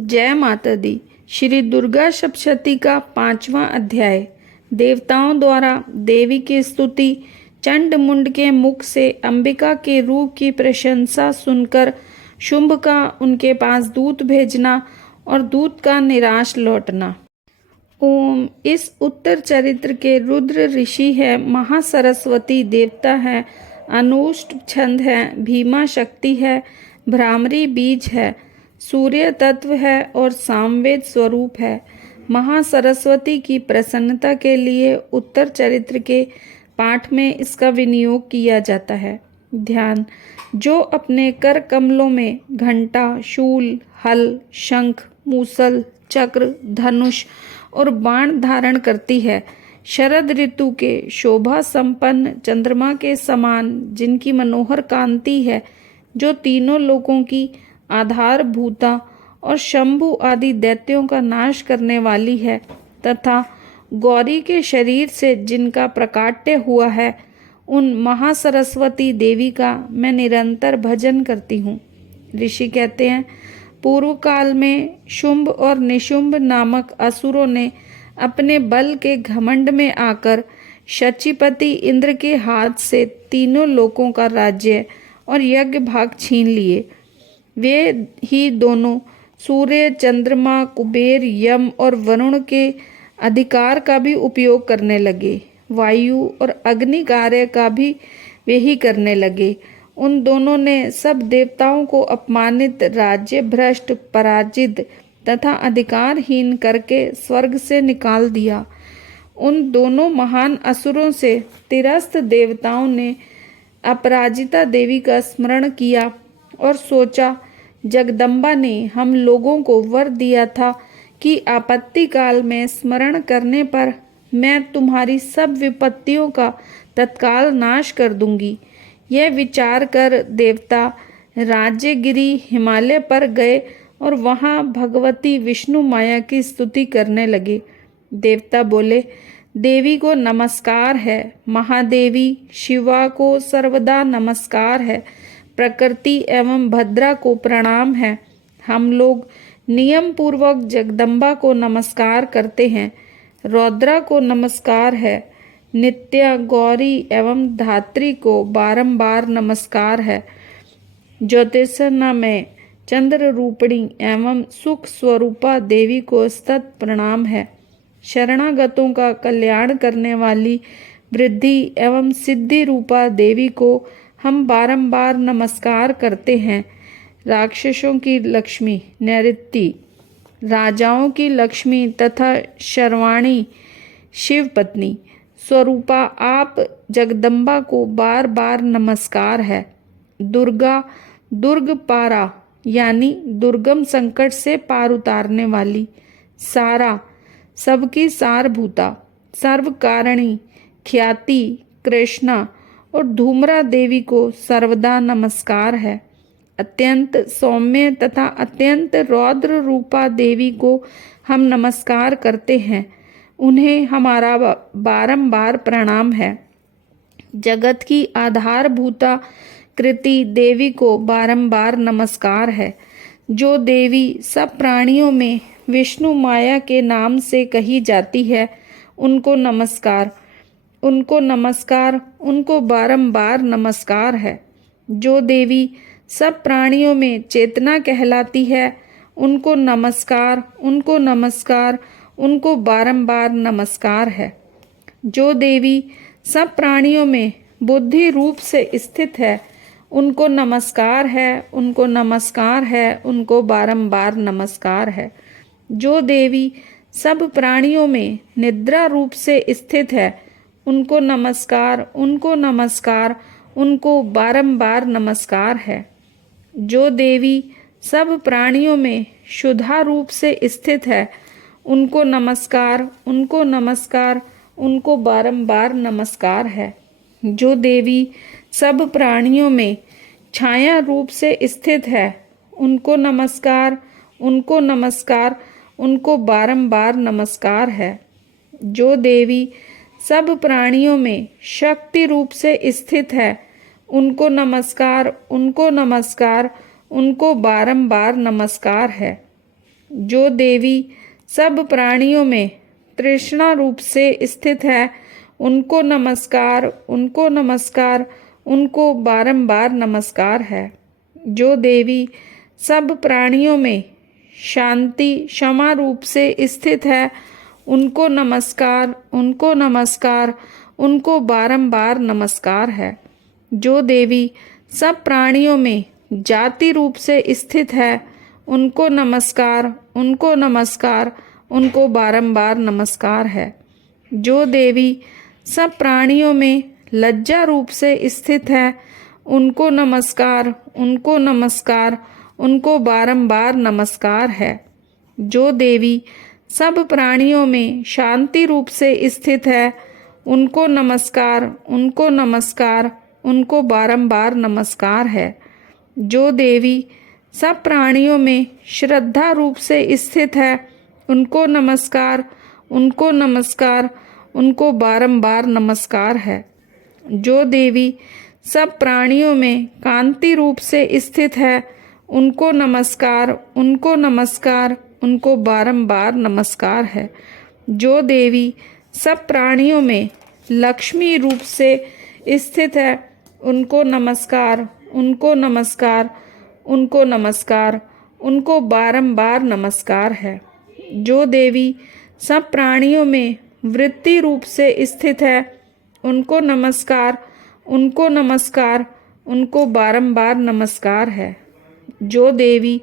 जय माता दी। श्री दुर्गा सप्तशती का 5वां अध्याय। देवताओं द्वारा देवी की स्तुति। चंड मुंड के मुख से अंबिका के रूप की प्रशंसा सुनकर शुंभ का उनके पास दूत भेजना और दूत का निराश लौटना। ओम। इस उत्तर चरित्र के रुद्र ऋषि है, महासरस्वती देवता है, अनुष्ट छंद है, भीमा शक्ति है, भ्रामरी बीज है, सूर्य तत्व है और सामवेद स्वरूप है। महासरस्वती की प्रसन्नता के लिए उत्तर चरित्र के पाठ में इसका विनियोग किया जाता है। ध्यान। जो अपने कर कमलों में घंटा, शूल, हल, शंख, मूसल, चक्र, धनुष और बाण धारण करती है, शरद ऋतु के शोभा संपन्न चंद्रमा के समान जिनकी मनोहर कांति है, जो तीनों लोकों की आधारभूता और शंभु आदि दैत्यों का नाश करने वाली है, तथा गौरी के शरीर से जिनका प्रकाट्य हुआ है, उन महासरस्वती देवी का मैं निरंतर भजन करती हूँ। ऋषि कहते हैं, पूर्व काल में शुंभ और निशुंभ नामक असुरों ने अपने बल के घमंड में आकर शचीपति इंद्र के हाथ से तीनों लोकों का राज्य और यज्ञ भाग छीन लिए। वे ही दोनों सूर्य, चंद्रमा, कुबेर, यम और वरुण के अधिकार का भी उपयोग करने लगे। वायु और अग्नि कार्य का भी वे ही करने लगे। उन दोनों ने सब देवताओं को अपमानित, राज्य भ्रष्ट, पराजित तथा अधिकारहीन करके स्वर्ग से निकाल दिया। उन दोनों महान असुरों से तिरस्थ देवताओं ने अपराजिता देवी का स्मरण किया और सोचा, जगदम्बा ने हम लोगों को वर दिया था कि आपत्ति काल में स्मरण करने पर मैं तुम्हारी सब विपत्तियों का तत्काल नाश कर दूंगी। यह विचार कर देवता राज्यगिरी हिमालय पर गए और वहां भगवती विष्णु माया की स्तुति करने लगे। देवता बोले, देवी को नमस्कार है, महादेवी शिवा को सर्वदा नमस्कार है, प्रकृति एवं भद्रा को प्रणाम है। हम लोग नियम पूर्वक जगदम्बा को नमस्कार करते हैं, रौद्रा को नमस्कार है, नित्या, गौरी एवं धात्री को बारंबार नमस्कार है, ज्योतिषना में चंद्र रूपिणी एवं सुख स्वरूपा देवी को सतत प्रणाम है। शरणागतों का कल्याण करने वाली वृद्धि एवं सिद्धि रूपा देवी को हम बारंबार नमस्कार करते हैं। राक्षसों की लक्ष्मी नैऋति, राजाओं की लक्ष्मी तथा शर्वाणी शिव पत्नी स्वरूपा आप जगदम्बा को बार बार नमस्कार है। दुर्गा, दुर्ग पारा यानी दुर्गम संकट से पार उतारने वाली। सारा, सबकी सारभूता, सर्व कारणि, ख्याति, कृष्णा और धूम्रा देवी को सर्वदा नमस्कार है। अत्यंत सौम्य तथा अत्यंत रौद्र रूपा देवी को हम नमस्कार करते हैं, उन्हें हमारा बारंबार प्रणाम है। जगत की आधारभूता कृति देवी को बारंबार नमस्कार है। जो देवी सब प्राणियों में विष्णु माया के नाम से कही जाती है, उनको नमस्कार, उनको नमस्कार, उनको बारंबार नमस्कार है। जो देवी सब प्राणियों में चेतना कहलाती है, उनको नमस्कार, उनको नमस्कार, उनको बारंबार नमस्कार है। जो देवी सब प्राणियों में बुद्धि रूप से स्थित है, उनको नमस्कार है, उनको नमस्कार है, उनको बारंबार नमस्कार है। जो देवी सब प्राणियों में निद्रा रूप से स्थित है, उनको नमस्कार, उनको नमस्कार, उनको बारंबार नमस्कार है। जो देवी सब प्राणियों में शुद्धा रूप से स्थित है, उनको नमस्कार, उनको नमस्कार, उनको बारंबार नमस्कार है। जो देवी सब प्राणियों में छाया रूप से स्थित है, उनको नमस्कार, उनको नमस्कार, उनको बारंबार नमस्कार है। जो देवी सब प्राणियों में शक्ति रूप से स्थित है, उनको नमस्कार, उनको नमस्कार, उनको बारंबार नमस्कार है। जो देवी सब प्राणियों में तृष्णा रूप से स्थित है, उनको नमस्कार, उनको नमस्कार, उनको बारंबार नमस्कार है। जो देवी सब प्राणियों में शांति क्षमा रूप से स्थित है, उनको नमस्कार, उनको नमस्कार, उनको बारंबार नमस्कार है। जो देवी सब प्राणियों में जाति रूप से स्थित है, उनको नमस्कार, उनको नमस्कार, उनको बारंबार नमस्कार है। जो देवी सब प्राणियों में लज्जा रूप से स्थित है, उनको नमस्कार, उनको नमस्कार, उनको बारंबार नमस्कार है। जो देवी सब प्राणियों में शांति रूप से स्थित है, उनको नमस्कार, उनको नमस्कार, उनको बारंबार नमस्कार है। जो देवी सब प्राणियों में श्रद्धा रूप से स्थित है, उनको नमस्कार, उनको नमस्कार, उनको बारंबार नमस्कार है। जो देवी सब प्राणियों में कांति रूप से स्थित है, उनको नमस्कार, उनको नमस्कार, उनको बारंबार नमस्कार है। जो देवी सब प्राणियों में लक्ष्मी रूप से स्थित है, उनको नमस्कार, उनको नमस्कार, उनको नमस्कार, उनको बारंबार नमस्कार है। जो देवी सब प्राणियों में वृत्ति रूप से स्थित है, उनको नमस्कार, उनको नमस्कार, उनको बारंबार नमस्कार है। जो देवी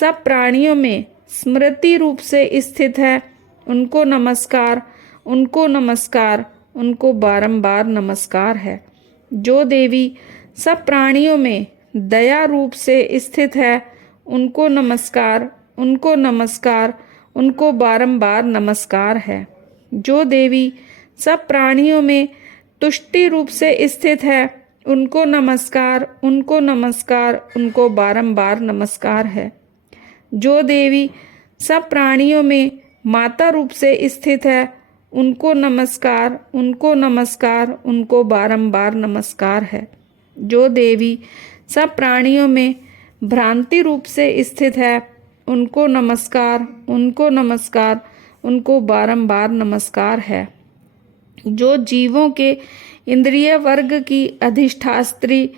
सब प्राणियों में स्मृति रूप से स्थित है, उनको नमस्कार, उनको नमस्कार, उनको बारंबार नमस्कार है। जो देवी सब प्राणियों में दया रूप से स्थित है, उनको नमस्कार, उनको नमस्कार, उनको बारंबार नमस्कार है। जो देवी सब प्राणियों में तुष्टि रूप से स्थित है, उनको नमस्कार, उनको नमस्कार, उनको बारंबार नमस्कार है। जो देवी सब प्राणियों में माता रूप से स्थित है, उनको नमस्कार, उनको नमस्कार, उनको बारंबार नमस्कार है। जो देवी सब प्राणियों में भ्रांति रूप से स्थित है, उनको नमस्कार, उनको नमस्कार, उनको बारंबार नमस्कार है। जो जीवों के इंद्रिय वर्ग की अधिष्ठात्री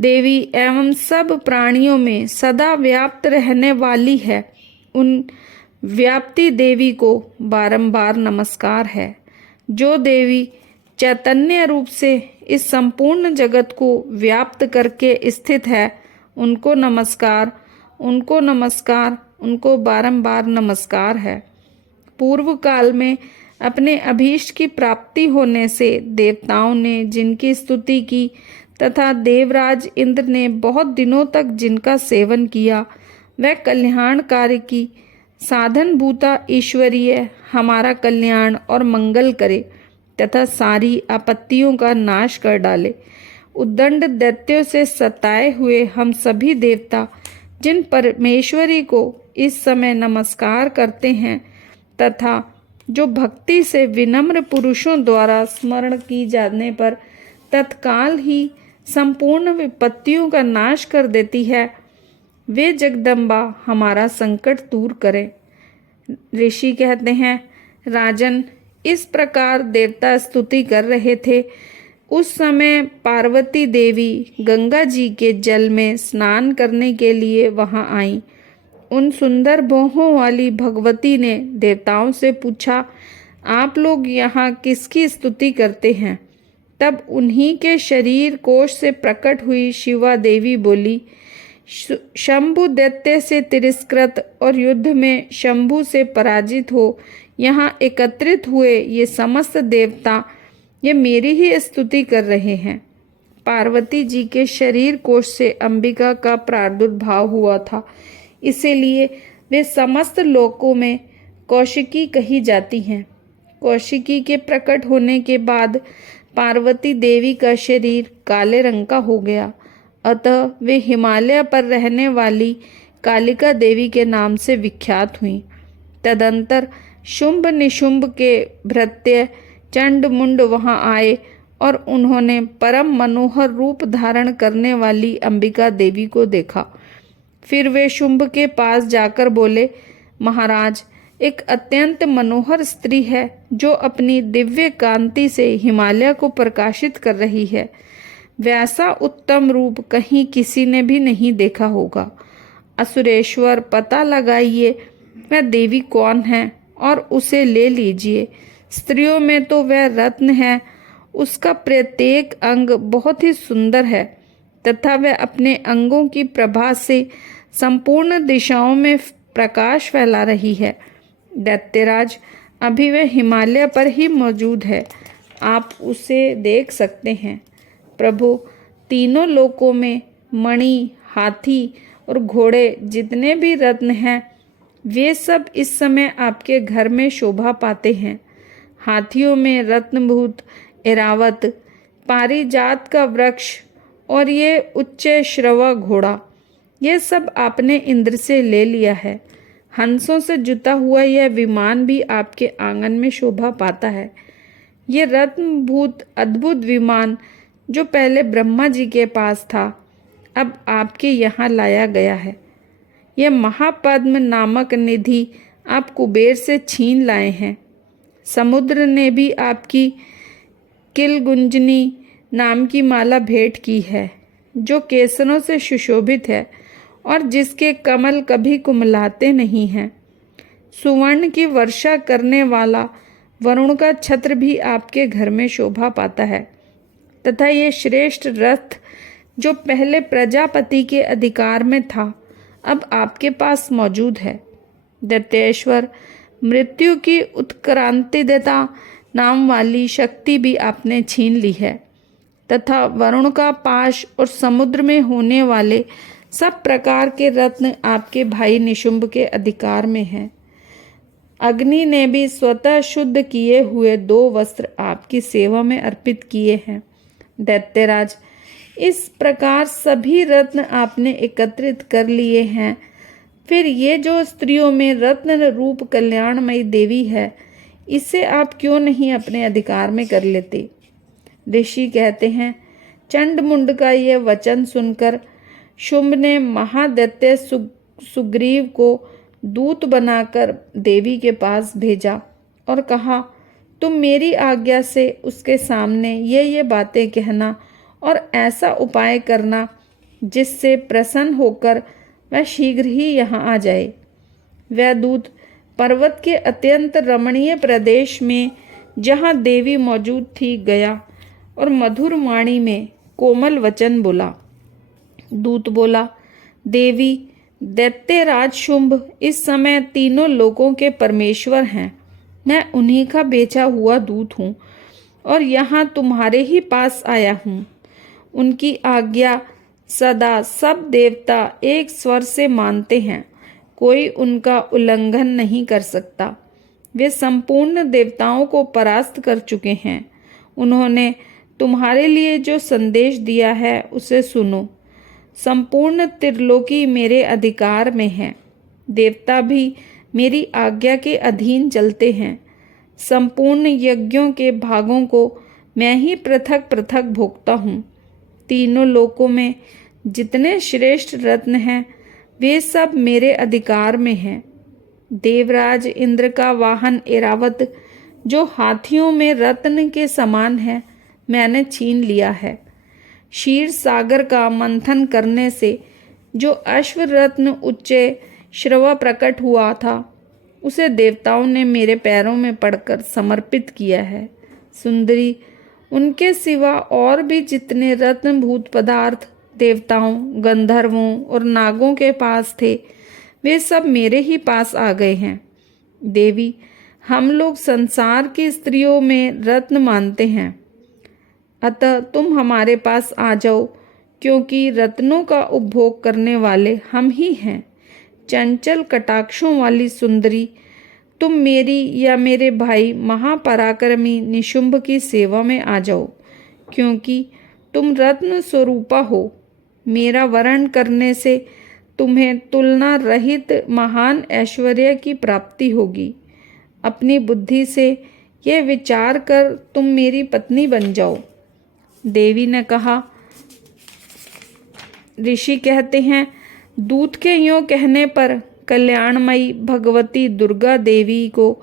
देवी एवं सब प्राणियों में सदा व्याप्त रहने वाली है, उन व्याप्ति देवी को बारंबार नमस्कार है। जो देवी चैतन्य रूप से इस संपूर्ण जगत को व्याप्त करके स्थित है, उनको नमस्कार, उनको नमस्कार, उनको बारंबार नमस्कार है। पूर्व काल में अपने अभीष्ट की प्राप्ति होने से देवताओं ने जिनकी स्तुति की तथा देवराज इंद्र ने बहुत दिनों तक जिनका सेवन किया, वह कल्याणकारी की साधन भूता ईश्वरीय हमारा कल्याण और मंगल करे तथा सारी आपत्तियों का नाश कर डाले। उद्दंड दैत्यों से सताए हुए हम सभी देवता जिन परमेश्वरी को इस समय नमस्कार करते हैं तथा जो भक्ति से विनम्र पुरुषों द्वारा स्मरण की जाने पर तत्काल ही संपूर्ण विपत्तियों का नाश कर देती है, वे जगदम्बा हमारा संकट दूर करें। ऋषि कहते हैं, राजन, इस प्रकार देवता स्तुति कर रहे थे। उस समय पार्वती देवी गंगा जी के जल में स्नान करने के लिए वहां आईं। उन सुंदर भौहों वाली भगवती ने देवताओं से पूछा, आप लोग यहाँ किसकी स्तुति करते हैं? तब उन्हीं के शरीर कोश से प्रकट हुई शिवा देवी बोली, शंभु दैत्य से तिरस्कृत और युद्ध में शंभु से पराजित हो यहाँ एकत्रित हुए ये समस्त देवता ये मेरी ही स्तुति कर रहे हैं। पार्वती जी के शरीर कोश से अंबिका का प्रादुर्भाव हुआ था, इसीलिए वे समस्त लोकों में कौशिकी कही जाती हैं। कौशिकी के प्रकट होने के बाद पार्वती देवी का शरीर काले रंग का हो गया, अतः वे हिमालय पर रहने वाली कालिका देवी के नाम से विख्यात हुईं। तदंतर शुंभ निशुंभ के भृत्य चंड मुंड वहां आए और उन्होंने परम मनोहर रूप धारण करने वाली अंबिका देवी को देखा। फिर वे शुंभ के पास जाकर बोले, महाराज, एक अत्यंत मनोहर स्त्री है जो अपनी दिव्य कांति से हिमालय को प्रकाशित कर रही है। वैसा उत्तम रूप कहीं किसी ने भी नहीं देखा होगा। असुरेश्वर, पता लगाइए वह देवी कौन है और उसे ले लीजिए। स्त्रियों में तो वह रत्न है, उसका प्रत्येक अंग बहुत ही सुंदर है तथा वह अपने अंगों की प्रभा से संपूर्ण दिशाओं में प्रकाश फैला रही है। दैत्यराज, अभी वह हिमालय पर ही मौजूद है, आप उसे देख सकते हैं। प्रभु, तीनों लोकों में मणि, हाथी और घोड़े जितने भी रत्न हैं, वे सब इस समय आपके घर में शोभा पाते हैं। हाथियों में रत्नभूत ऐरावत, पारिजात का वृक्ष और ये उच्च श्रवा घोड़ा, ये सब आपने इंद्र से ले लिया है। हंसों से जुता हुआ यह विमान भी आपके आंगन में शोभा पाता है। ये रत्नभूत अद्भुत विमान जो पहले ब्रह्मा जी के पास था, अब आपके यहाँ लाया गया है। यह महापद्म नामक निधि आप कुबेर से छीन लाए हैं। समुद्र ने भी आपकी किलगुंजनी नाम की माला भेंट की है, जो केसरों से सुशोभित है और जिसके कमल कभी कुमलाते नहीं हैं। सुवर्ण की वर्षा करने वाला वरुण का छत्र भी आपके घर में शोभा पाता है तथा ये श्रेष्ठ रथ जो पहले प्रजापति के अधिकार में था, अब आपके पास मौजूद है। दैत्येश्वर, मृत्यु की उत्क्रांतिदाता नाम वाली शक्ति भी आपने छीन ली है तथा वरुण का पाश और समुद्र में होने वाले सब प्रकार के रत्न आपके भाई निशुंभ के अधिकार में हैं। अग्नि ने भी स्वतः शुद्ध किए हुए 2 वस्त्र आपकी सेवा में अर्पित किए हैं। दैत्यराज, इस प्रकार सभी रत्न आपने एकत्रित कर लिए हैं। फिर ये जो स्त्रियों में रत्न रूप कल्याणमयी देवी है, इसे आप क्यों नहीं अपने अधिकार में कर लेते? ऋषि कहते हैं, चंडमुंड का यह वचन सुनकर शुंभ ने महादैत्य सुग्रीव को दूत बनाकर देवी के पास भेजा और कहा, तुम मेरी आज्ञा से उसके सामने ये बातें कहना और ऐसा उपाय करना जिससे प्रसन्न होकर वह शीघ्र ही यहाँ आ जाए। वह दूत पर्वत के अत्यंत रमणीय प्रदेश में जहाँ देवी मौजूद थी गया और मधुर वाणी में कोमल वचन बोला। दूत बोला, देवी, दैत्यराज शुंभ इस समय तीनों लोकों के परमेश्वर हैं। मैं उन्हीं का बेचा हुआ दूत हूँ और यहाँ तुम्हारे ही पास आया हूँ। उनकी आज्ञा सदा सब देवता एक स्वर से मानते हैं, कोई उनका उल्लंघन नहीं कर सकता। वे संपूर्ण देवताओं को परास्त कर चुके हैं। उन्होंने तुम्हारे लिए जो संदेश दिया है उसे सुनो। संपूर्ण त्रिलोकी मेरे अधिकार में है। देवता भी मेरी आज्ञा के अधीन चलते हैं। संपूर्ण यज्ञों के भागों को मैं ही पृथक पृथक भोगता हूँ। तीनों लोकों में जितने श्रेष्ठ रत्न हैं, वे सब मेरे अधिकार में हैं। देवराज इंद्र का वाहन ऐरावत, जो हाथियों में रत्न के समान है, मैंने छीन लिया है। क्षीर सागर का मंथन करने से जो अश्व रत्न उच्चे श्रवा प्रकट हुआ था, उसे देवताओं ने मेरे पैरों में पड़कर समर्पित किया है। सुंदरी, उनके सिवा और भी जितने रत्नभूत पदार्थ देवताओं, गंधर्वों और नागों के पास थे, वे सब मेरे ही पास आ गए हैं। देवी, हम लोग संसार की स्त्रियों में रत्न मानते हैं, अतः तुम हमारे पास आ जाओ, क्योंकि रत्नों का उपभोग करने वाले हम ही हैं। चंचल कटाक्षों वाली सुंदरी, तुम मेरी या मेरे भाई महापराक्रमी निशुंभ की सेवा में आ जाओ, क्योंकि तुम रत्न स्वरूपा हो। मेरा वरण करने से तुम्हें तुलना रहित महान ऐश्वर्य की प्राप्ति होगी। अपनी बुद्धि से यह विचार कर तुम मेरी पत्नी बन जाओ। देवी ने कहा। ऋषि कहते हैं, दूत के यूं कहने पर कल्याणमयी भगवती दुर्गा देवी को,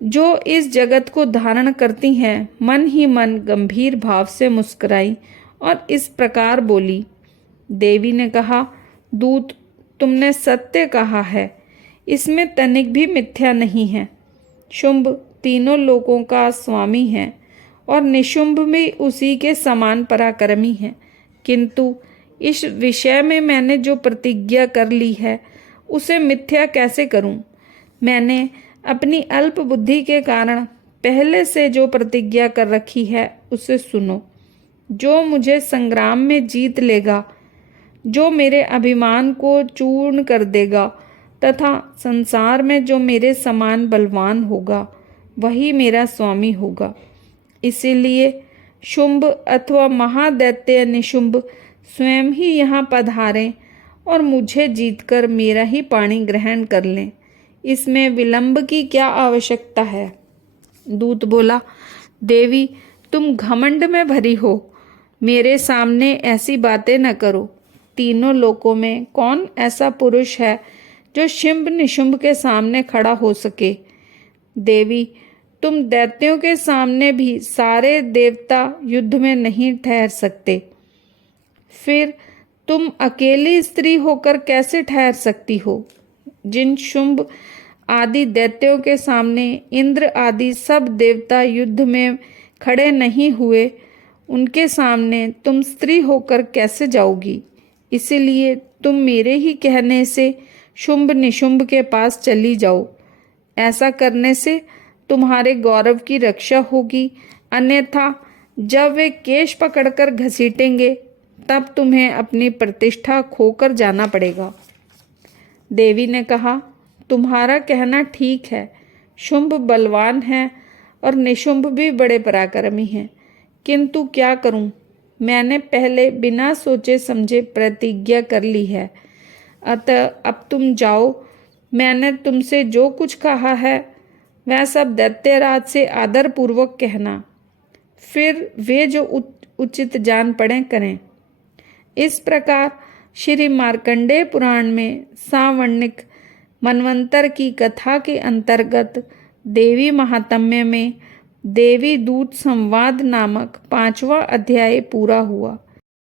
जो इस जगत को धारण करती हैं, मन ही मन गंभीर भाव से मुस्कुराई और इस प्रकार बोली। देवी ने कहा, दूत, तुमने सत्य कहा है, इसमें तनिक भी मिथ्या नहीं है। शुंभ तीनों लोकों का स्वामी है और निशुंभ भी उसी के समान पराक्रमी है, किंतु इस विषय में मैंने जो प्रतिज्ञा कर ली है उसे मिथ्या कैसे करूं? मैंने अपनी अल्प बुद्धि के कारण पहले से जो प्रतिज्ञा कर रखी है उसे सुनो। जो मुझे संग्राम में जीत लेगा, जो मेरे अभिमान को चूर्ण कर देगा तथा संसार में जो मेरे समान बलवान होगा, वही मेरा स्वामी होगा। इसीलिए शुंभ अथवा महादैत्य निशुंभ स्वयं ही यहाँ पधारें और मुझे जीतकर मेरा ही पाणी ग्रहण कर लें। इसमें विलंब की क्या आवश्यकता है? दूत बोला, देवी, तुम घमंड में भरी हो, मेरे सामने ऐसी बातें न करो। तीनों लोकों में कौन ऐसा पुरुष है जो शुंभ निशुंभ के सामने खड़ा हो सके? देवी, तुम दैत्यों के सामने भी सारे देवता युद्ध में नहीं ठहर सकते, फिर तुम अकेली स्त्री होकर कैसे ठहर सकती हो? जिन शुंभ आदि दैत्यों के सामने इंद्र आदि सब देवता युद्ध में खड़े नहीं हुए, उनके सामने तुम स्त्री होकर कैसे जाओगी? इसीलिए तुम मेरे ही कहने से शुंभ निशुंभ के पास चली जाओ। ऐसा करने से तुम्हारे गौरव की रक्षा होगी, अन्यथा जब वे केश पकड़कर घसीटेंगे तब तुम्हें अपनी प्रतिष्ठा खोकर जाना पड़ेगा। देवी ने कहा, तुम्हारा कहना ठीक है, शुंभ बलवान है और निशुंभ भी बड़े पराक्रमी हैं, किंतु क्या करूं? मैंने पहले बिना सोचे समझे प्रतिज्ञा कर ली है, अतः अब तुम जाओ। मैंने तुमसे जो कुछ कहा है वह सब दैत्यराज से आदर पूर्वक कहना, फिर वे जो उचित जान पड़े करें। इस प्रकार श्री मार्कंडेय पुराण में सावर्णिक मनवंतर की कथा के अंतर्गत देवी महात्म्य में देवी दूत संवाद नामक 5वां अध्याय पूरा हुआ।